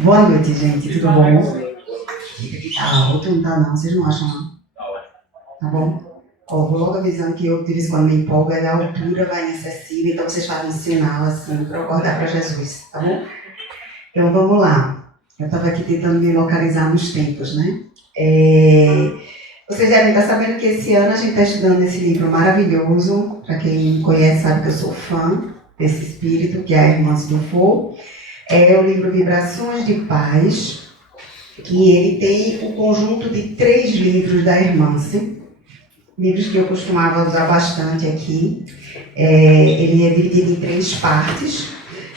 Boa noite, gente. Tudo bom? Tá alto, não tá não. Vocês não acham, não? Tá bom? Ó, vou logo avisando que eu, de vez em quando, me empolgo, a altura vai inacessível, então vocês fazem um sinal, assim, para eu acordar para Jesus, tá bom? Então, vamos lá. Eu estava aqui tentando me localizar nos tempos, né? Vocês devem estar sabendo que esse ano a gente está estudando esse livro maravilhoso. Para quem me conhece sabe que eu sou fã desse espírito, que é a Irmã Dufour. É o livro Vibrações de Paz, que ele tem o conjunto de 3 livros da Hermance, livros que eu costumava usar bastante aqui. Ele é dividido em 3 partes,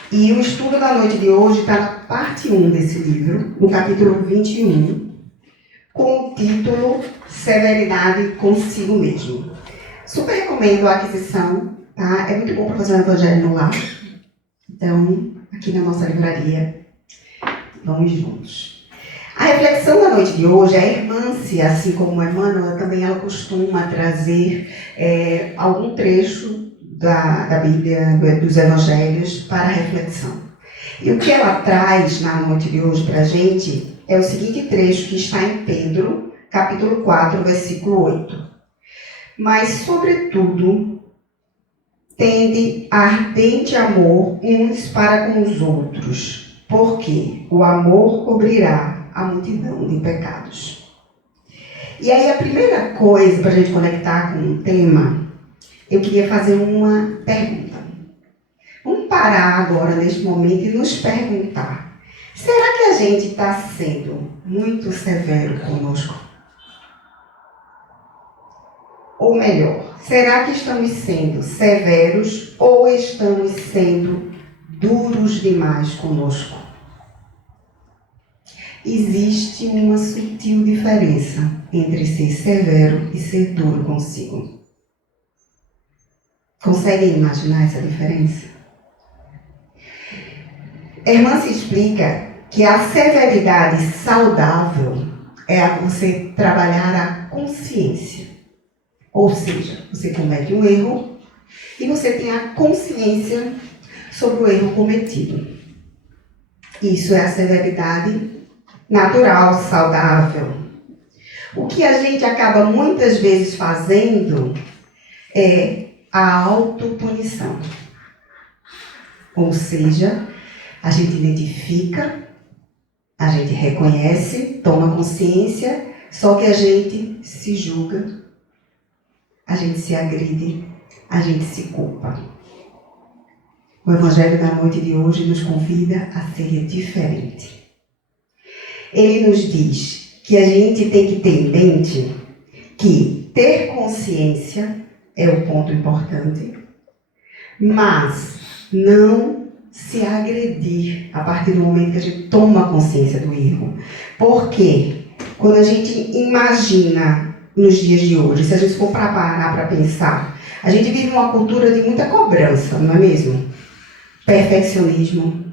e o estudo da noite de hoje está na parte 1 desse livro, no capítulo 21, com o título Severidade Consigo Mesmo. Super recomendo a aquisição, tá? É muito bom para fazer um evangelho no lar. Então, aqui na nossa livraria, vamos juntos. A reflexão da noite de hoje, a Hermance, assim como Emmanuel, também ela costuma trazer algum trecho da Bíblia, dos Evangelhos, para a reflexão. E o que ela traz na noite de hoje para a gente é o seguinte trecho que está em Pedro, capítulo 4, versículo 8. Mas, sobretudo, tende ardente amor uns para com os outros, porque o amor cobrirá a multidão de pecados. E aí a primeira coisa para a gente conectar com o tema, eu queria fazer uma pergunta. Vamos parar agora neste momento e nos perguntar: será que a gente está sendo muito severo conosco? Ou melhor, será que estamos sendo severos ou estamos sendo duros demais conosco? Existe uma sutil diferença entre ser severo e ser duro consigo. Conseguem imaginar essa diferença? Hermance explica que a severidade saudável é a você trabalhar a consciência. Ou seja, você comete um erro e você tem a consciência sobre o erro cometido. Isso é a severidade natural, saudável. O que a gente acaba muitas vezes fazendo é a autopunição. Ou seja, a gente identifica, a gente reconhece, toma consciência, só que a gente se julga, a gente se agride, a gente se culpa. O Evangelho da noite de hoje nos convida a ser diferente. Ele nos diz que a gente tem que ter em mente que ter consciência é o ponto importante, mas não se agredir a partir do momento que a gente toma consciência do erro. Porque quando a gente imagina nos dias de hoje, se a gente for parar para pensar, a gente vive uma cultura de muita cobrança, não é mesmo? Perfeccionismo.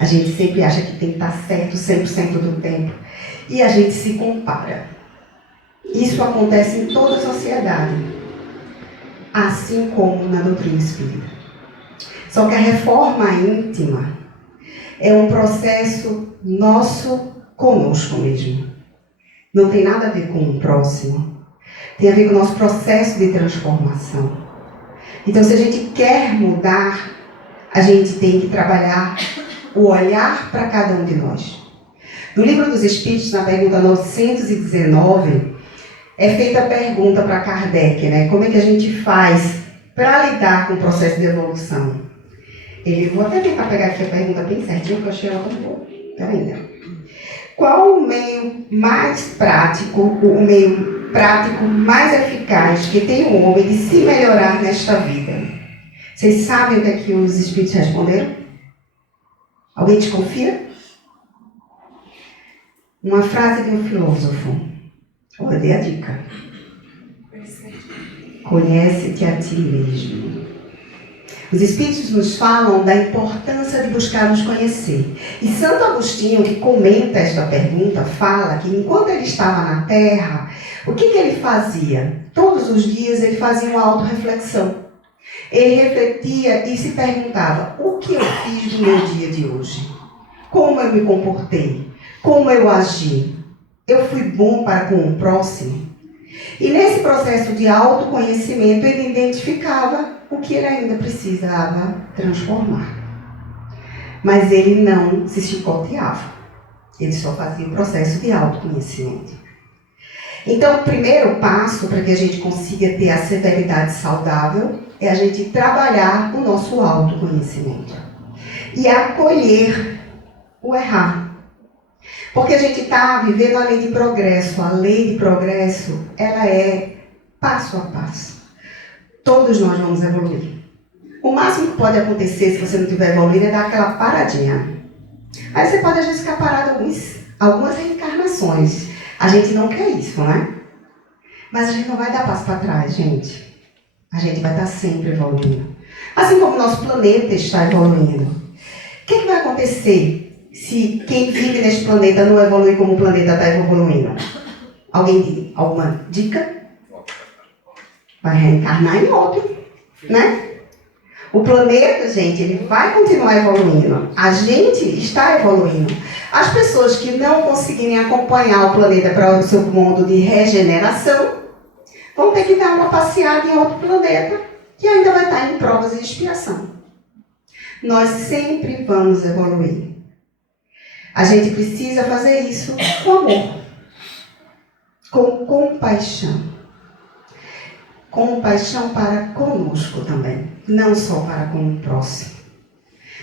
A gente sempre acha que tem que estar certo 100% do tempo. E a gente se compara. Isso acontece em toda a sociedade. Assim como na doutrina espírita. Só que a reforma íntima é um processo nosso conosco mesmo. Não tem nada a ver com o próximo. Tem a ver com o nosso processo de transformação. Então, se a gente quer mudar, a gente tem que trabalhar o olhar para cada um de nós. No Livro dos Espíritos, na pergunta 919, é feita a pergunta para Kardec, né? Como é que a gente faz para lidar com o processo de evolução? Vou até tentar pegar aqui a pergunta bem certinho, porque eu achei ela tão boa. Peraí, né? Qual o meio mais prático, o meio prático mais eficaz que tem o homem de se melhorar nesta vida? Vocês sabem o que é que os Espíritos responderam? Alguém desconfia? Uma frase de um filósofo. Olha, dei a dica. Conhece-te a ti mesmo. Os Espíritos nos falam da importância de buscar nos conhecer. E Santo Agostinho, que comenta esta pergunta, fala que enquanto ele estava na Terra, o que ele fazia? Todos os dias ele fazia uma autorreflexão. Ele refletia e se perguntava: o que eu fiz no meu dia de hoje? Como eu me comportei? Como eu agi? Eu fui bom para com o próximo? E nesse processo de autoconhecimento, ele identificava o que ele ainda precisava transformar. Mas ele não se chicoteava. Ele só fazia o processo de autoconhecimento. Então, o primeiro passo para que a gente consiga ter a severidade saudável é a gente trabalhar o nosso autoconhecimento. E acolher o errar. Porque a gente está vivendo a lei de progresso. A lei de progresso, ela é passo a passo. Todos nós vamos evoluir. O máximo que pode acontecer se você não estiver evoluindo é dar aquela paradinha. Aí você pode, às vezes, ficar parado algumas reencarnações. A gente não quer isso, né? Mas a gente não vai dar passo para trás, gente. A gente vai estar sempre evoluindo. Assim como o nosso planeta está evoluindo. O que vai acontecer se quem vive neste planeta não evoluir como o planeta está evoluindo? Alguém tem alguma dica? Vai reencarnar em outro, né? O planeta, gente, ele vai continuar evoluindo. A gente está evoluindo. As pessoas que não conseguirem acompanhar o planeta para o seu mundo de regeneração vão ter que dar uma passeada em outro planeta que ainda vai estar em provas e expiação. Nós sempre vamos evoluir. A gente precisa fazer isso com amor, com compaixão. Compaixão para conosco também, não só para com o próximo.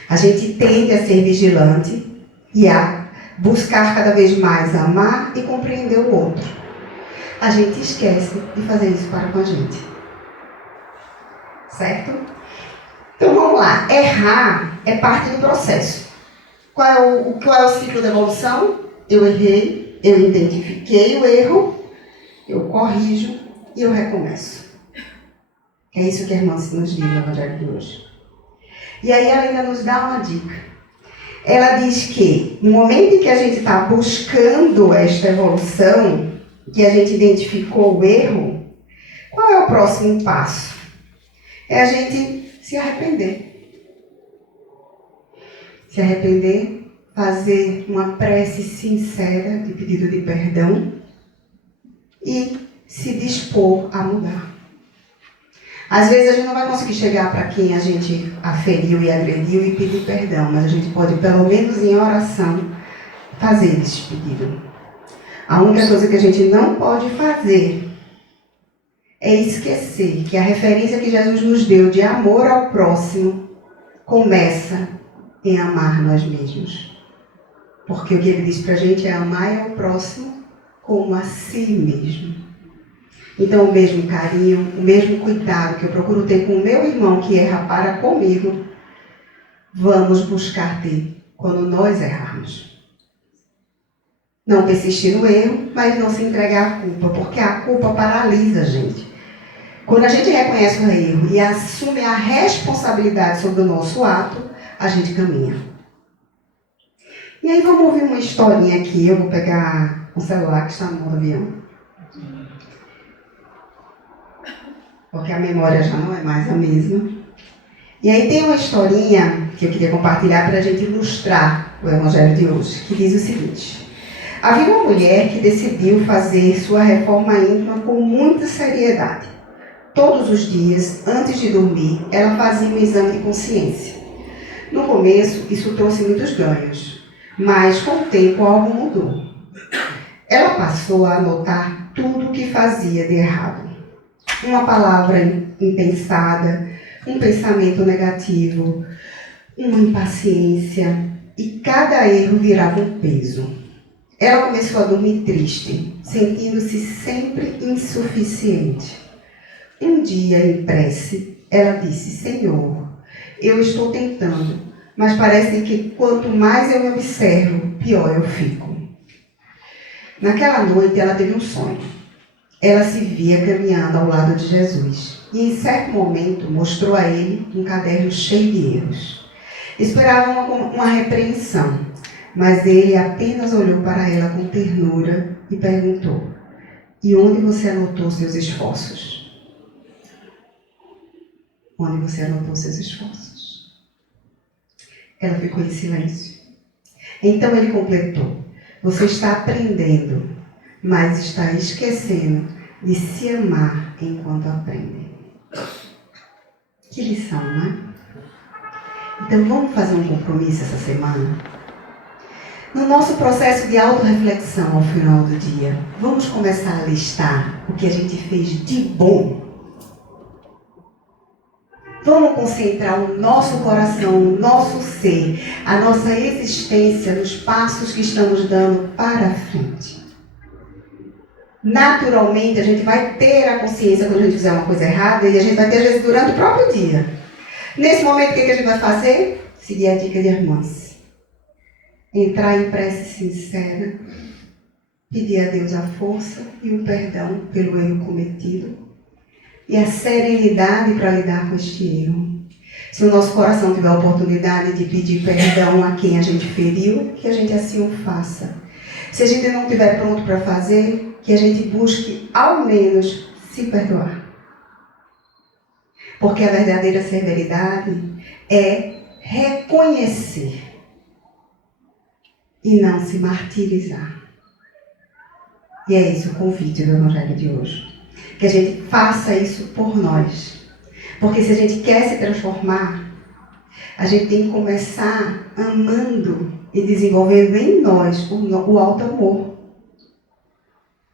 A gente tende a ser vigilante e a buscar cada vez mais amar e compreender o outro. A gente esquece de fazer isso para com a gente. Certo? Então vamos lá. Errar é parte do processo. Qual é o ciclo da evolução? Eu errei, eu identifiquei o erro, eu corrijo e eu recomeço. É isso que a irmã nos diz no Evangelho de hoje. E aí ela ainda nos dá uma dica. Ela diz que no momento em que a gente está buscando esta evolução, que a gente identificou o erro, qual é o próximo passo? É a gente se arrepender. Se arrepender, fazer uma prece sincera de pedido de perdão e se dispor a mudar. Às vezes a gente não vai conseguir chegar para quem a gente aferiu e agrediu e pedir perdão, mas a gente pode, pelo menos em oração, fazer esse pedido. A única coisa que a gente não pode fazer é esquecer que a referência que Jesus nos deu de amor ao próximo começa em amar nós mesmos. Porque o que ele diz para a gente é amar ao próximo como a si mesmo. Então, o mesmo carinho, o mesmo cuidado que eu procuro ter com o meu irmão que erra para comigo, vamos buscar ter quando nós errarmos. Não persistir no erro, mas não se entregar à culpa, porque a culpa paralisa a gente. Quando a gente reconhece o erro e assume a responsabilidade sobre o nosso ato, a gente caminha. E aí vamos ouvir uma historinha aqui. Eu vou pegar um celular que está no modo avião. Porque a memória já não é mais a mesma. E aí tem uma historinha que eu queria compartilhar para a gente ilustrar o Evangelho de hoje, que diz o seguinte. Havia uma mulher que decidiu fazer sua reforma íntima com muita seriedade. Todos os dias, antes de dormir, ela fazia um exame de consciência. No começo, isso trouxe muitos ganhos, mas com o tempo algo mudou. Ela passou a anotar tudo o que fazia de errado. Uma palavra impensada, um pensamento negativo, uma impaciência, e cada erro virava um peso. Ela começou a dormir triste, sentindo-se sempre insuficiente. Um dia, em prece, ela disse: Senhor, eu estou tentando, mas parece que quanto mais eu me observo, pior eu fico. Naquela noite, ela teve um sonho. Ela se via caminhando ao lado de Jesus e, em certo momento, mostrou a ele um caderno cheio de erros. Esperava uma repreensão, mas ele apenas olhou para ela com ternura e perguntou: E onde você anotou seus esforços? Onde você anotou seus esforços? Ela ficou em silêncio. Então ele completou: você está aprendendo, mas está esquecendo de se amar enquanto aprende. Que lição, não é? Então vamos fazer um compromisso essa semana? No nosso processo de autorreflexão ao final do dia, vamos começar a listar o que a gente fez de bom. Vamos concentrar o nosso coração, o nosso ser, a nossa existência nos passos que estamos dando para a frente. Naturalmente, a gente vai ter a consciência quando a gente fizer uma coisa errada e a gente vai ter, às vezes, durante o próprio dia. Nesse momento, o que a gente vai fazer? Seguir a dica de irmãs. Entrar em prece sincera, pedir a Deus a força e o perdão pelo erro cometido e a serenidade para lidar com este erro. Se o nosso coração tiver a oportunidade de pedir perdão a quem a gente feriu, que a gente assim o faça. Se a gente não estiver pronto para fazer, que a gente busque ao menos se perdoar. Porque a verdadeira severidade é reconhecer e não se martirizar. E é esse o convite do Evangelho de hoje. Que a gente faça isso por nós. Porque se a gente quer se transformar, a gente tem que começar amando e desenvolvendo em nós o alto amor,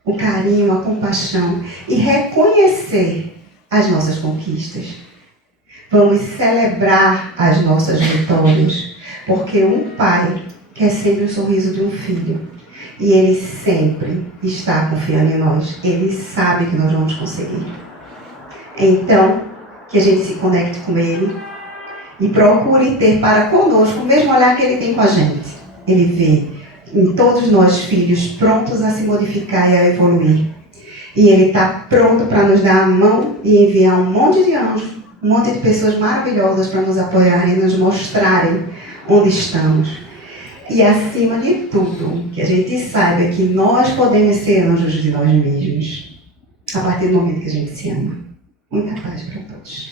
o carinho, a compaixão e reconhecer as nossas conquistas. Vamos celebrar as nossas vitórias, porque um pai quer sempre o sorriso de um filho. E ele sempre está confiando em nós. Ele sabe que nós vamos conseguir. Então, que a gente se conecte com ele e procure ter para conosco o mesmo olhar que ele tem com a gente. Ele vê em todos nós filhos prontos a se modificar e a evoluir. E ele está pronto para nos dar a mão e enviar um monte de anjos, um monte de pessoas maravilhosas para nos apoiarem e nos mostrarem onde estamos. E, acima de tudo, que a gente saiba que nós podemos ser anjos de nós mesmos, a partir do momento que a gente se ama. Muita paz para todos.